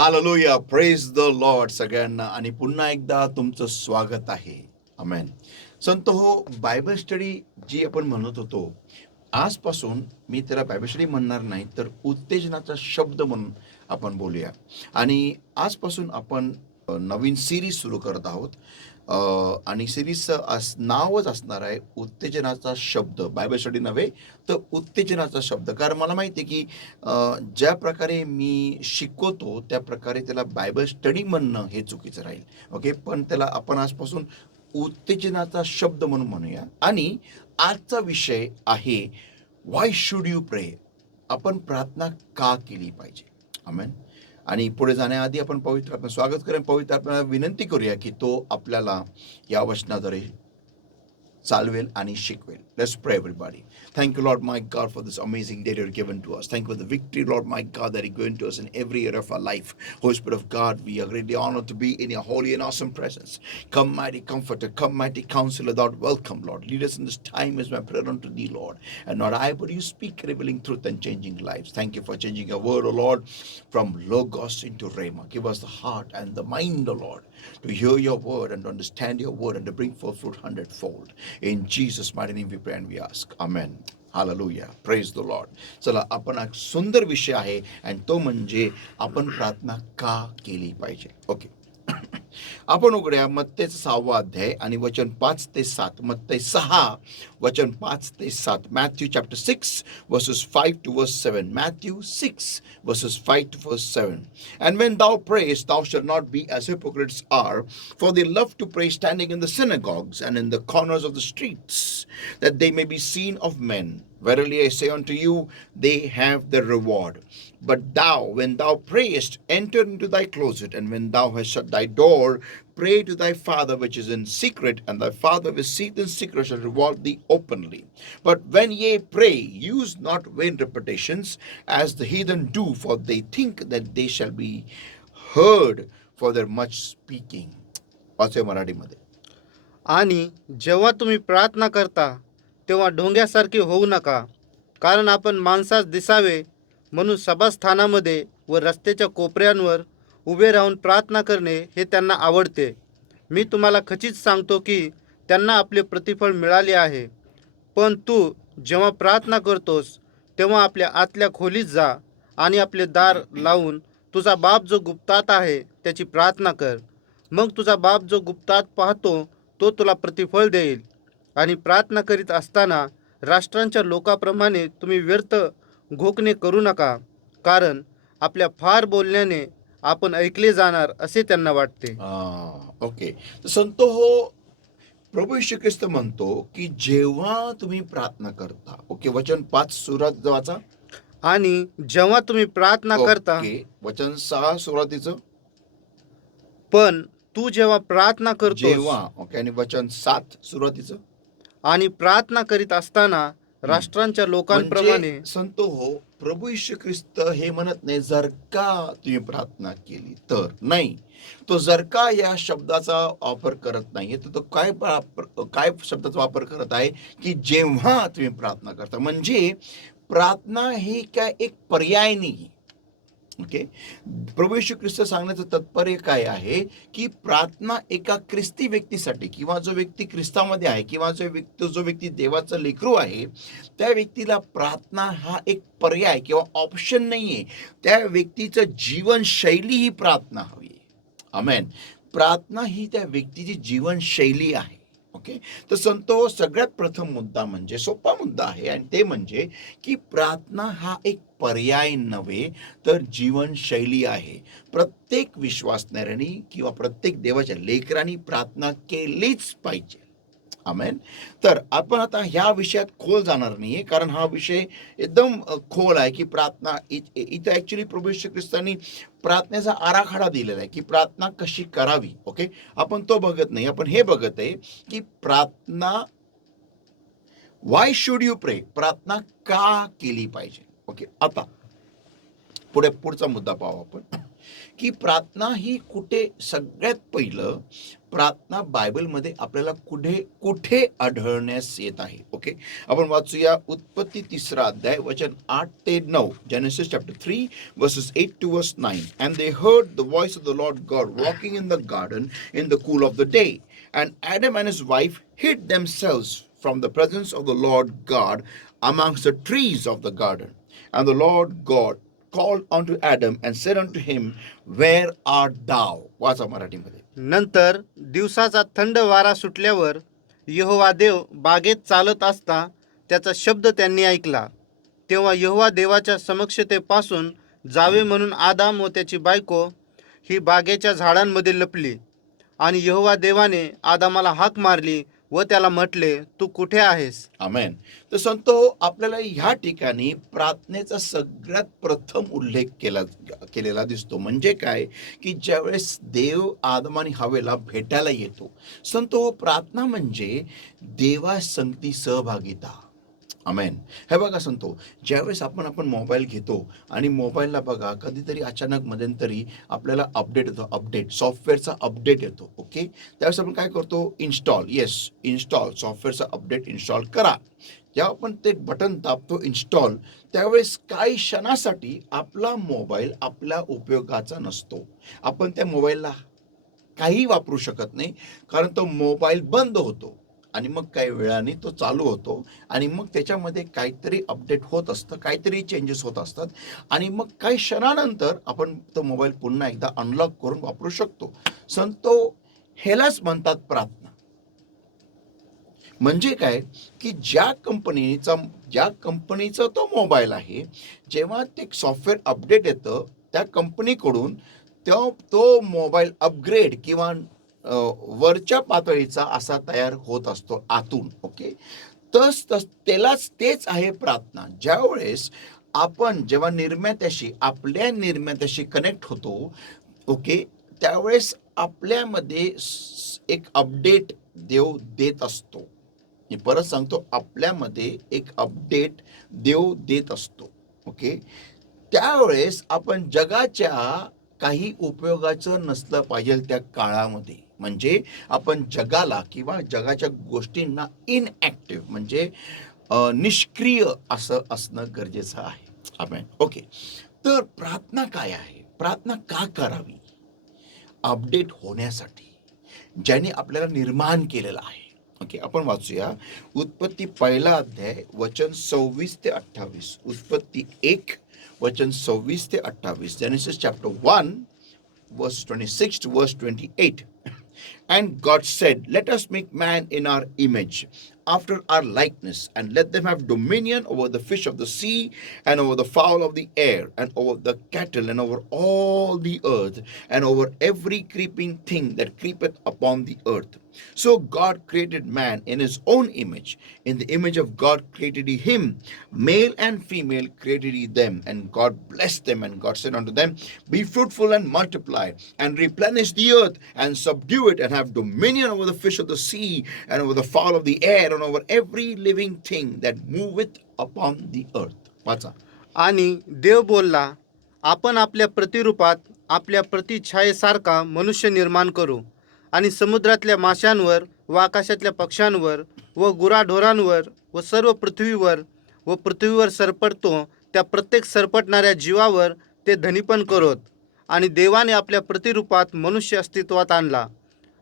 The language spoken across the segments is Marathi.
हालेलुया, प्रेज द लॉर्ड सगळ्यांना आणि पुन्हा एकदा तुमचं स्वागत आहे. आमेन. संत हो, बायबल स्टडी जी आपण म्हणत होतो, आजपासून मी त्याला बायबल स्टडी म्हणणार नाही, तर उत्तेजनाचा शब्द म्हणून आपण बोलूया. आणि आजपासून आपण नवीन सिरीज सुरू करत आहोत. आणि सिरीजचं नावच असणार आहे उत्तेजनाचा शब्द. बायबल स्टडी नव्हे, तर उत्तेजनाचा शब्द. कारण मला माहिती आहे की ज्या प्रकारे मी शिकवतो त्या प्रकारे त्याला बायबल स्टडी म्हणणं हे चुकीचं राहील. ओके, पण त्याला आपण आजपासून उत्तेजनाचा शब्द म्हणून म्हणूया. आणि आजचा विषय आहे व्हाय शुड यू प्रे. आपण प्रार्थना का केली पाहिजे. आमेन. आणि पुढे जाण्याआधी आपण पवित्र आत्म्याचं स्वागत करूया. पवित्र आत्म्याला विनंती करूया की तो आपल्याला या वचनाद्वारे चालवेल आणि शिकवेल. Let's pray everybody. Thank you Lord my God for this amazing day you're given to us. Thank you for the victory Lord my God that you're given to us in every area of our life. Holy Spirit of God, we are greatly honored to be in your holy and awesome presence. Come mighty comforter, come mighty counselor, thou welcome Lord. Lead us in this time is my prayer unto thee Lord. And not I but you speak, revealing truth and changing lives. Thank you for changing your word O Lord from Logos into Rhema. Give us the heart and the mind O Lord to hear your word and to understand your word and to bring forth fruit hundredfold. In Jesus' mighty name we pray and we ask. Amen. Hallelujah. Praise the Lord. चला, आपण एक सुंदर विषय आहे आणि तो म्हणजे आपण प्रार्थना का केली पाहिजे. ओके. आपण उघड्या मत्तेचा 6वा अध्याय आणि वचन 5 ते 7. मत्ते 6 वचन 5 ते 7. Matthew chapter 6 verses 5 to verse 7. Matthew 6 verses 5 to verse 7. And when thou prayest, thou shalt not be as hypocrites are, for they love to pray standing in the synagogues and in the corners of the streets, that they may be seen of men. Verily I say unto you, they have their reward. But thou, when thou prayest, enter into thy closet, and when thou hast shut thy door, pray to thy Father which is in secret, and thy Father which seeth in secret shall reward thee openly. But when ye pray, use not vain repetitions, as the heathen do, for they think that they shall be heard for their much speaking. वाचूया मराठीमध्ये. आणि जेव्हा तुम्ही प्रार्थना करता तेव्हा ढोंग्यासारखे होऊ नका, कारण आपण माणसास दिसावे म्हणून सभास्थानामध्ये व रस्त्याच्या कोपऱ्यांवर उभे राहून प्रार्थना करणे हे त्यांना आवडते. मी तुम्हाला खचित सांगतो की त्यांना आपले प्रतिफळ मिळाले आहे. पण तू जेव्हा प्रार्थना करतोस तेव्हा आपल्या आतल्या खोलीत जा आणि आपले दार लावून तुझा बाप जो गुप्तात आहे त्याची प्रार्थना कर. मग तुझा बाप जो गुप्तात पाहतो तो तुला प्रतिफळ देईल. आणि प्रार्थना करीत असताना राष्ट्रांच्या लोकांप्रमाणे तुम्ही व्यर्थ घोकणे करू नका, कारण आपल्या फार बोलण्याने आपण ऐकले जाणार असे त्यांना वाटते. ओके. तर संत हो, प्रभू येशू ख्रिस्त म्हणतो की जेव्हा तुम्ही प्रार्थना करता. ओके, वचन 5 सुरुवात वाचा. आणि जेव्हा तुम्ही प्रार्थना करता. ओके, वचन 6 सुरुवातीचं. पण तू जेव्हा प्रार्थना करतोस. जेव्हा. ओके, आणि वचन 7 सुरुवातीचं. आणि प्रार्थना करीत असताना राष्ट्रांच्या लोकांप्रमाणे. संतो हो, प्रभू येशू ख्रिस्त हे म्हणत नाही जर का तुम्ही प्रार्थना केली तर. नाही, तो जर का या शब्दाचा वापर करत नाहीये, तर तो काय शब्दाचा वापर करत आहे की जेव्हा तुम्ही प्रार्थना करता. म्हणजे प्रार्थना ही काय एक पर्याय नाही. ओके, प्रभू येशू ख्रिस्त सांगण्याचं तात्पर्य काय आहे की प्रार्थना एका ख्रिस्ती व्यक्तीसाठी, किंवा जो व्यक्ती ख्रिस्तामध्ये आहे, किंवा जो व्यक्ती देवाचं लेकरू आहे, त्या व्यक्तीला प्रार्थना हा एक पर्याय किंवा ऑप्शन नाहीये. त्या व्यक्तीचं जीवनशैली ही प्रार्थना हवी. आमेन. प्रार्थना ही त्या व्यक्तीची जीवनशैली आहे. ओके, तर संतो, सगळ्यात प्रथम मुद्दा म्हणजे सोपा मुद्दा आहे, आणि ते म्हणजे की प्रार्थना हा एक पर्याय नव्हे तर जीवनशैली आहे. प्रत्येक विश्वासणाऱ्याने किंवा प्रत्येक देवाच्या लेकरांनी प्रार्थना केलीच पाहिजे. आमेन. तर आपण आता ह्या विषयात खोल जाणार नाहीये, कारण हा विषय एकदम खोल आहे की प्रार्थना. इथं ऍक्च्युली प्रभू येशू ख्रिस्तांनी प्रार्थनेचा आराखडा दिलेला आहे की प्रार्थना कशी करावी. ओके, आपण तो बघत नाही, आपण हे बघत आहे की प्रार्थना व्हाय शुड यू प्रे, प्रार्थना का केली पाहिजे. ओके, आता पुढचा मुद्दा पाहू आपण. की प्रार्थना ही कुठे सगळ्यात पहिलं प्रार्थना बायबलमध्ये आपल्याला कुठे कुठे आढळण्यास येत आहे. ओके, आपण वाचूया उत्पत्ती 3 अध्याय वचन 8 ते 9. Genesis chapter 3 verses 8 to verse 9. And they heard the voice of the Lord God walking in the garden in the cool of the day. And Adam and his wife hid themselves from the presence of the Lord God amongst the trees of the garden. And the Lord God called unto Adam and said unto him, Where art thou? वाचा मराठीमध्ये. नंतर दिवसाचा थंड वारा सुटल्यावर यहोवा देव बागेत चालत असता त्याचा शब्द त्यांनी ऐकला. तेव्हा यहोवा देवाच्या समक्षतेपासून जावे म्हणून आदाम व त्याची बायको ही बागेच्या झाडांमध्ये लपली. आणि यहोवा देवाने आदामाला हाक मारली व त्याला म्हटले, तू कुठे आहेस? आमेन. तर संतो, आपल्याला ह्या ठिकाणी प्रार्थनेचा सगळ्यात प्रथम उल्लेख केलेला दिसतो. म्हणजे काय, की ज्यावेळेस देव आदम आणि हवेला भेटायला येतो. संतो, प्रार्थना म्हणजे देवासंगती सहभागिता. आमेन. हे बघा संतो, ज्यावेळेस आपण मोबाईल घेतो आणि मोबाईलला बघा कधीतरी अचानक मध्यंतरी आपल्याला अपडेट येतो, सॉफ्टवेअरचा अपडेट येतो. ओके, त्यावेळेस आपण काय करतो, इन्स्टॉल सॉफ्टवेअरचा अपडेट इन्स्टॉल करा. जेव्हा आपण ते बटन दाबतो इन्स्टॉल, त्यावेळेस काही क्षणासाठी आपला मोबाईल आपल्या उपयोगाचा नसतो. आपण त्या मोबाईलला काही वापरू शकत नाही, कारण तो मोबाईल बंद होतो आणि मग काही वेळाने तो चालू होतो आणि मग त्याच्यामध्ये काहीतरी अपडेट होत असतं, काहीतरी चेंजेस होत असतात आणि मग काही क्षणानंतर आपण तो मोबाईल पुन्हा एकदा अनलॉक करून वापरू शकतो. संतो, ह्यालाच म्हणतात प्रार्थना. म्हणजे काय, की ज्या कंपनीचा तो मोबाईल आहे, जेव्हा ते सॉफ्टवेअर अपडेट येतं त्या कंपनीकडून, तो मोबाईल अपग्रेड किंवा वरच्या पातळीचा असा तयार होत असतो आतून. ओके, तेच आहे प्रार्थना. ज्यावेळेस आपण आपल्या निर्मात्याशी कनेक्ट होतो, ओके, त्यावेळेस आपल्यामध्ये एक अपडेट देव देत असतो. मी परत सांगतो, आपल्यामध्ये एक अपडेट देव देत असतो. ओके, त्यावेळेस आपण जगाच्या काही उपयोगाचं नसलं पाहिजे त्या काळामध्ये. म्हणजे आपण जगाला किंवा जगाच्या गोष्टींना इनॲक्टिव्ह म्हणजे निष्क्रिय असं असणं गरजेचं आहे. आमेन. ओके, तर प्रार्थना काय आहे? प्रार्थना का करावी? अपडेट होण्यासाठी, ज्याने आपल्याला निर्माण केलेलं आहे. ओके, आपण वाचूया उत्पत्ती 1 अध्याय वचन 26 ते 28. उत्पत्ती 1 वचन 26 ते 28. Genesis chapter 1 verse 26 to verse 28. And God said, Let us make man in our image, after our likeness, and let them have dominion over the fish of the sea, and over the fowl of the air, and over the cattle, and over all the earth, and over every creeping thing that creepeth upon the earth. So God created man in his own image. In the image of God created he him. Male and female created he them. And God blessed them. And God said unto them, Be fruitful and multiply, and replenish the earth, and subdue it, and have dominion over the fish of the sea, and over the fowl of the air, and over every living thing that moveth upon the earth. वाचा. आणि देव बोलला, आपण आपल्या प्रतिरूपात आपल्या प्रतिछायेसारखा मनुष्य निर्माण करू, आणि समुद्रातल्या माशांवर व आकाशातल्या पक्ष्यांवर व गुराढोरांवर व सर्व पृथ्वीवर व पृथ्वीवर सरपटतो त्या प्रत्येक सरपटणाऱ्या जीवावर ते धनीपण करोत. आणि देवाने आपल्या प्रतिरूपात मनुष्य अस्तित्वात आणला.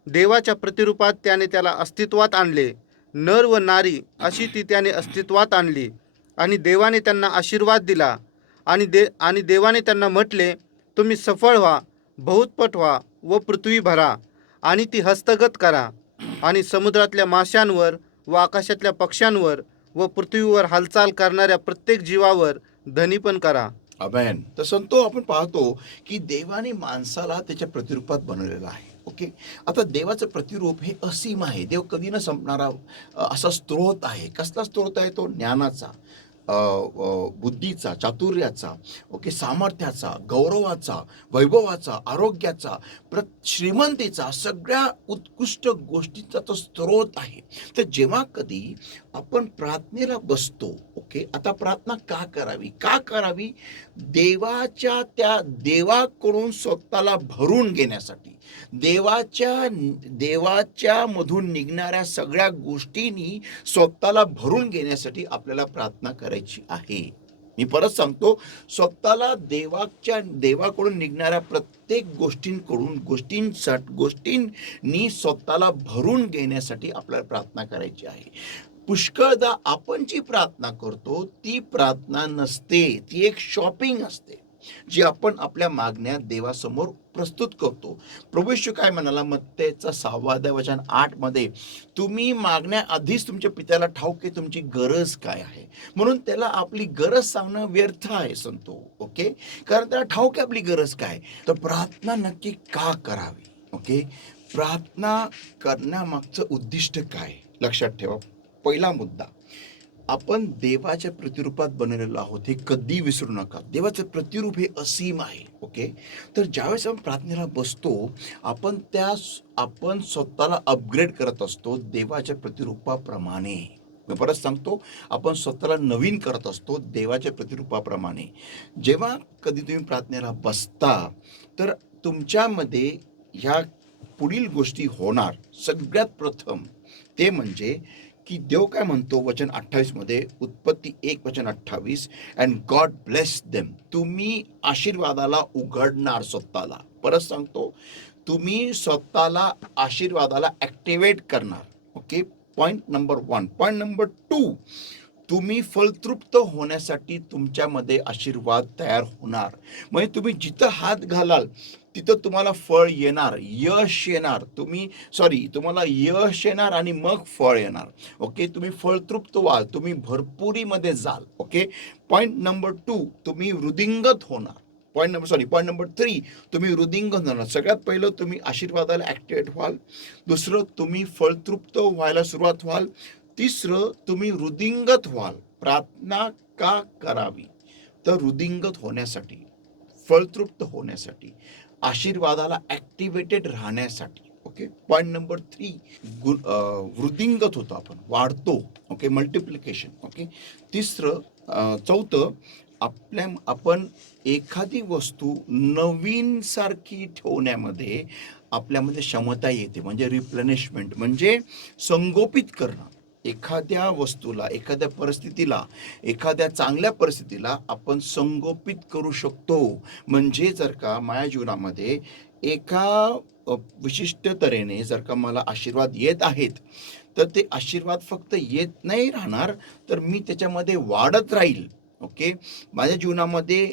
देवाच्या प्रतिरूपात त्याने त्याला अस्तित्वात आणले. नर व नारी अशी ती त्याने अस्तित्वात आणली. आणि देवाने त्यांना आशीर्वाद दिला. आणि देवाने त्यांना म्हटले, तुम्ही सफळ व्हा, बहुतपट व्हा व पृथ्वी भरा, आणि ती हस्तगत करा, आणि समुद्रातल्या माशांवर व आकाशातल्या पक्ष्यांवर व पृथ्वीवर हालचाल करणाऱ्या प्रत्येक जीवावर धनीपण करा. आमेन. तर संतो, आपण पाहतो की देवाने माणसाला त्याच्या प्रतिरूपात बनवलेलं आहे. ओके, आता देवाचं प्रतिरूप हे असीम आहे. देव कधी न संपणारा असा स्त्रोत आहे. कसला स्त्रोत आहे तो? ज्ञानाचा. बुद्धीचा, चातुर्याचा, ओके, सामर्थ्याचा, गौरवाचा, वैभवाचा, आरोग्याचा, श्रीमंतीचा, सगळ्या उत्कृष्ट गोष्टींचा तो स्रोत आहे. तर जेव्हा कधी आपण प्रार्थनेला बसतो, ओके, आता प्रार्थना का करावी? का करावी? देवाकडून स्वतःला भरून घेण्यासाठी, देवाच्या मधून निघणाऱ्या सगळ्या गोष्टींनी स्वतःला भरून घेण्यासाठी आपल्याला प्रार्थना करायची आहे. मी परत सांगतो, स्वतःला देवाकडून निघणाऱ्या प्रत्येक गोष्टींनी स्वतःला भरून घेण्यासाठी आपल्याला प्रार्थना करायची आहे. पुष्कळदा आपण जी प्रार्थना करतो ती प्रार्थना नसते, ती एक शॉपिंग असते, जी आपण आपल्या मागण्या देवासमोर प्रस्तुत करतो. प्रभू येशू काय म्हणाला? मत्तेचा 6:8 मध्ये, तुम्ही मागण्याआधीच तुमच्या पित्याला ठाऊक आहे तुमची गरज काय आहे, म्हणून त्याला आपली गरज सांगणं व्यर्थ आहे संतो. ओके, कारण त्याला ठाऊक आहे आपली गरज काय. तर प्रार्थना नक्की का करावी? ओके, प्रार्थना करण्यामागचं उद्दिष्ट काय लक्षात ठेवा. पहिला मुद्दा, आपण देवाच्या प्रतिरूपात बनलेलो आहोत, हे कधी विसरू नका. देवाचं प्रतिरूप हे असीम आहे. ओके, तर ज्यावेळेस आपण प्रार्थनेला बसतो, आपण स्वतःला अपग्रेड करत असतो देवाच्या प्रतिरूपाप्रमाणे. मी परत सांगतो, आपण स्वतःला नवीन करत असतो देवाच्या प्रतिरूपाप्रमाणे. जेव्हा कधी तुम्ही प्रार्थनेला बसता, तर तुमच्यामध्ये ह्या पुढील गोष्टी होणार. सगळ्यात प्रथम ते म्हणजे की देव काय म्हणतो वचन 28 मध्ये, उत्पत्ती 1:28, अँड गॉड ब्लेस देम. तुम्ही आशीर्वादाला उघडणार स्वतःला. परत सांगतो, तुम्ही स्वतःला आशीर्वादाला ऍक्टिव्हेट करणार. Okay, point number 1. Point number 2, तुम्ही फलतृप्त होण्यासाठी तुमच्यामध्ये आशीर्वाद तयार होणार. म्हणजे तुम्ही जिथं हात घालाल तिथं तुम्हाला फळ येणार, यश येणार. तुम्हाला यश येणार आणि मग फळ येणार. ओके, तुम्ही फलतृप्त व्हाल, तुम्ही भरपुरीमध्ये जाल. ओके, पॉइंट नंबर 2, तुम्ही वृद्धिंगत होणार. पॉइंट नंबर 3, तुम्ही वृद्धिंगत होणार. सगळ्यात पहिलं तुम्ही आशीर्वादाला ऍक्टिव्हेट व्हाल. दुसरं, तुम्ही फलतृप्त व्हायला सुरुवात व्हाल. तिसरं, तुम्ही वृद्धिंगत व्हाल. प्रार्थना का करावी? तर वृद्धिंगत होण्यासाठी, फलतृप्त होण्यासाठी, आशीर्वादाला ऍक्टिव्हेटेड राहण्यासाठी. ओके, पॉइंट नंबर 3, वृद्धिंगत होतो आपण, वाढतो. Okay, multiplication. ओके, चौथं, आपण एखादी वस्तू नवीन सारखी ठेवण्यामध्ये आपल्यामध्ये क्षमता येते. म्हणजे रिप्लेनिशमेंट, म्हणजे संगोपित करणं. एखाद्या वस्तूला, एखाद्या परिस्थितीला, एखाद्या चांगल्या परिस्थितीला आपण संगोपित करू शकतो. म्हणजे जर का माझ्या जीवनामध्ये एका विशिष्ट तऱ्हेने जर का मला आशीर्वाद येत आहेत, तर ते आशीर्वाद फक्त येत नाही राहणार, तर मी त्याच्यामध्ये वाढत राहील. ओके, माझ्या जीवनामध्ये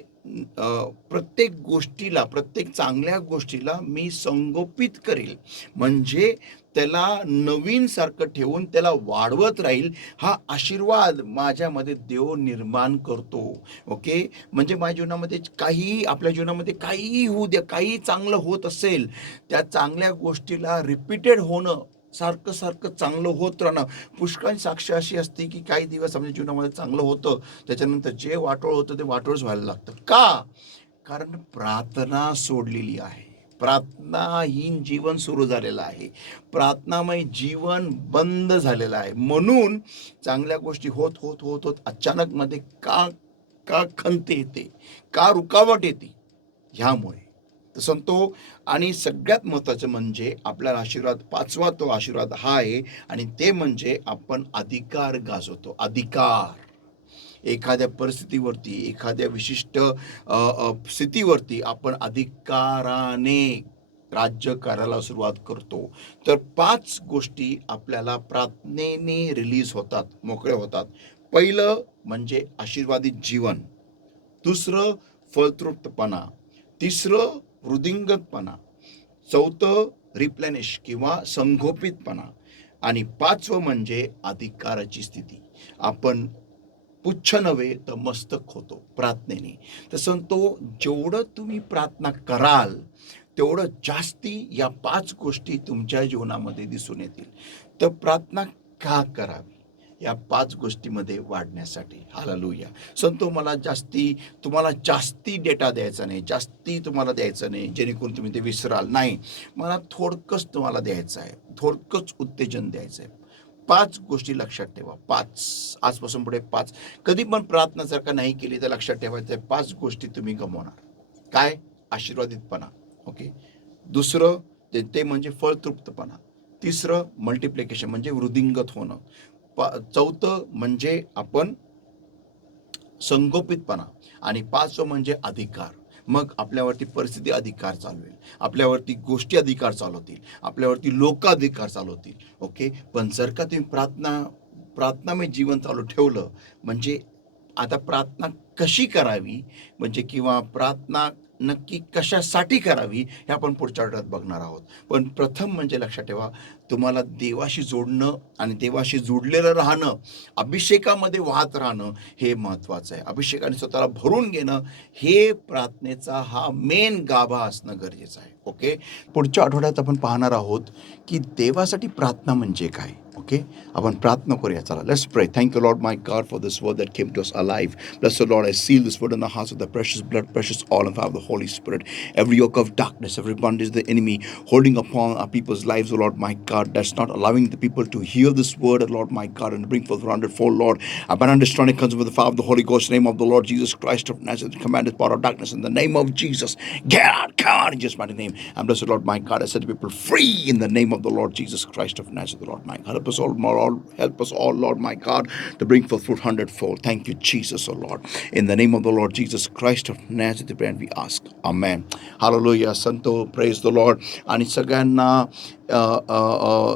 प्रत्येक चांगल्या गोष्टीला मी संगोपित करेल. म्हणजे त्याला नवीन सारखं ठेवून त्याला वाढवत राहील. हा आशीर्वाद माझ्यामध्ये देव निर्माण करतो. ओके, म्हणजे आपल्या जीवनामध्ये काहीही होऊ द्या, काही चांगलं होत असेल, त्या चांगल्या गोष्टीला रिपीटेड होणं, सारखं चांगलं होत राहणं. पुष्कळ साक्ष अशी असते की काही दिवस आमच्या जीवनामध्ये चांगलं होतं, त्याच्यानंतर जे वाटोळ होतं ते वाटोळच व्हायला लागतं. का? कारण प्रार्थना सोडलेली आहे. प्रार्थनाहीन जीवन सुरू झालेलं आहे. प्रार्थनामय जीवन बंद झालेलं आहे. म्हणून चांगल्या गोष्टी होत होत होत होत अचानक मध्ये का खंत येते, का रुकावट येते? ह्यामुळे. तर संतो, आणि सगळ्यात महत्त्वाचं म्हणजे आपल्याला आशीर्वाद, पाचवा तो आशीर्वाद हा आहे, आणि ते म्हणजे आपण अधिकार गाजवतो. अधिकार. एखाद्या परिस्थितीवरती, एखाद्या विशिष्ट स्थितीवरती आपण अधिकाराने राज्य करायला सुरुवात करतो. तर 5 गोष्टी आपल्याला प्रार्थनेने रिलीज होतात, मोकळे होतात. पहिलं म्हणजे आशीर्वादित जीवन. दुसरं फलतृप्तपणा. तिसरं वृद्धिंगतपणा. चौथं रिप्लेनिश किंवा संगोपितपणा. आणि 5वं म्हणजे अधिकाराची स्थिती. आपण पुच्छ नव्हे तर मस्तक होतो प्रार्थनेने. तर संतो, जेवढं तुम्ही प्रार्थना कराल तेवढं जास्ती या 5 गोष्टी तुमच्या जीवनामध्ये दिसून येतील. तर प्रार्थना का करावी या 5 गोष्टीमध्ये वाढण्यासाठी. हालेलुया. संतो तुम्हाला जास्ती डेटा द्यायचा नाही, जास्ती तुम्हाला द्यायचं नाही जेणेकरून तुम्ही ते विसराल. नाही, मला थोडकंच तुम्हाला द्यायचं आहे, थोडकंच उत्तेजन द्यायचं आहे. 5 गोष्टी लक्षात ठेवा. 5 आजपासून पुढे 5. कधी पण प्रार्थना जर का नाही केली तर लक्षात ठेवायचं 5 गोष्टी तुम्ही गमावणार. काय? आशीर्वादितपणा. ओके. दुसरं ते म्हणजे फळतृप्तपणा. तिसरं मल्टिप्लिकेशन म्हणजे वृद्धिंगत होणं. चौथं म्हणजे आपण संगोपितपणा. आणि 5वं म्हणजे अधिकार. मग आपल्यावरती परिस्थिती अधिकार चालवेल, आपल्यावरती गोष्टी अधिकार चालवतील, आपल्यावरती लोक अधिकार चालवतील. ओके. पण जर का तुम्ही प्रार्थनामय जीवन चालू ठेवलं, म्हणजे आता प्रार्थना कशी करावी, म्हणजे किंवा प्रार्थना नक्की कशासाठी करावी हे आपण पुढच्या आठवड्यात बघणार आहोत. पण प्रथम म्हणजे लक्षात ठेवा, तुम्हाला देवाशी जोडणं आणि देवाशी जोडलेलं राहणं, अभिषेकामध्ये वाहत राहणं हे महत्त्वाचं आहे. अभिषेकाने स्वतःला भरून घेणं हे प्रार्थनेचा हा मेन गाभा असणं गरजेचं आहे. ओके. पुढच्या आठवड्यात आपण पाहणार आहोत की देवासाठी प्रार्थना म्हणजे काय. ओके. आपण प्रार्थना करूया. चला, let's pray. Thank you Lord my God for this word that came to us alive. Bless the Lord, I seal this word in the hearts of the precious blood, precious oil and power of the Holy Spirit. Every yoke of darkness, every bondage of the enemy holding upon our people's lives, O Lord my God, that's not allowing the people to hear this word, O Lord my God, and bring forth 100-fold, Lord. I bind and destroy it comes with the power of the Holy Ghost, in the name of the Lord Jesus Christ of Nazareth, command this power of darkness in the name of Jesus. Get out, come out in Jesus' mighty name. And bless the Lord my God, I set the people free in the name of the Lord Jesus Christ of Nazareth, Lord my God. Help us all, Lord my God, to bring forth fruit 100-fold. Thank you, Jesus, O Lord. In the name of the Lord Jesus Christ of Nazareth, we pray and we ask. Amen. Hallelujah. Santo, praise the Lord. आणि सगळ्यांना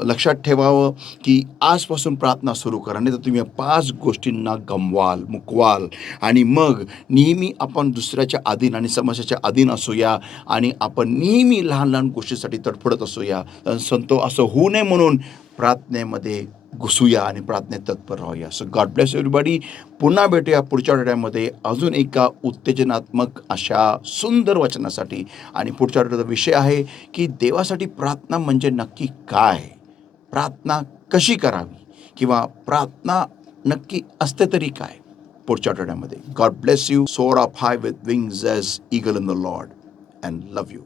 लक्षात ठेवावं की आजपासून प्रार्थना सुरू करा, नाही तर तुम्ही 5 गोष्टींना मुकवाल. आणि मग नेहमी आपण दुसऱ्याच्या अधीन आणि समस्याच्या अधीन असूया, आणि आपण नेहमी लहान लहान गोष्टीसाठी तडफडत असूया. संतो, असं होऊ नये म्हणून प्रार्थनेमध्ये घुसूया आणि प्रार्थनेत तत्पर राहूया. So God bless everybody. पुन्हा भेटूया पुढच्या आठवड्यामध्ये अजून एका उत्तेजनात्मक अशा सुंदर वचनासाठी. आणि पुढच्या आठवड्याचा विषय आहे की देवासाठी प्रार्थना म्हणजे नक्की काय, प्रार्थना कशी करावी, किंवा प्रार्थना नक्की असते तरी काय, पुढच्या आठवड्यामध्ये. God bless you. Soar up high with wings as eagle in the Lord and love you.